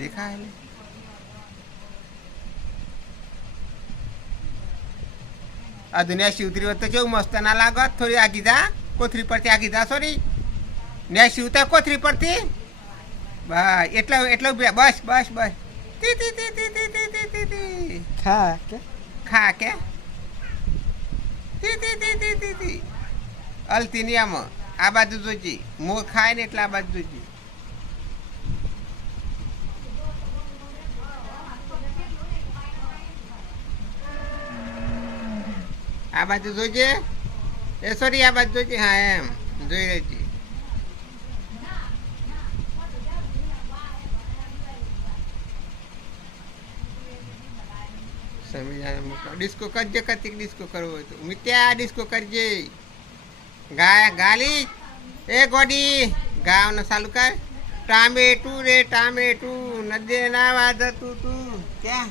દેખાય ને આ દુનિયા શિવતરી હોત તો કેવું મસ્ત ના લાગત. થોડી આગી જા કોથરી પરથી આગી જા. સોરી ને શિવતા કોથરી પરથી બસ એટલો બસ બસ બસ તી તી તી તી તી તી તી તી તી ખા કે ખા કે તી તી તી તી તી તી અલતી નિયમ આ બાજુ જોજી મોં ખાય ને એટલે આ બાજુ જોજી. આ બાજુ જોજે. એ સોરી આ બાજુ જોજે. હા એમ જોઈ રહેજે. ડિસ્કો કરજે. કતિક ડિસ્કો કરવો હોય તો મિત્યા ડિસ્કો કરજે. ગાલી એ ગોડી ગાવને ચાલુ કર. ટામેટું રે ટામેટું નદે ના વાદ તું ક્યાં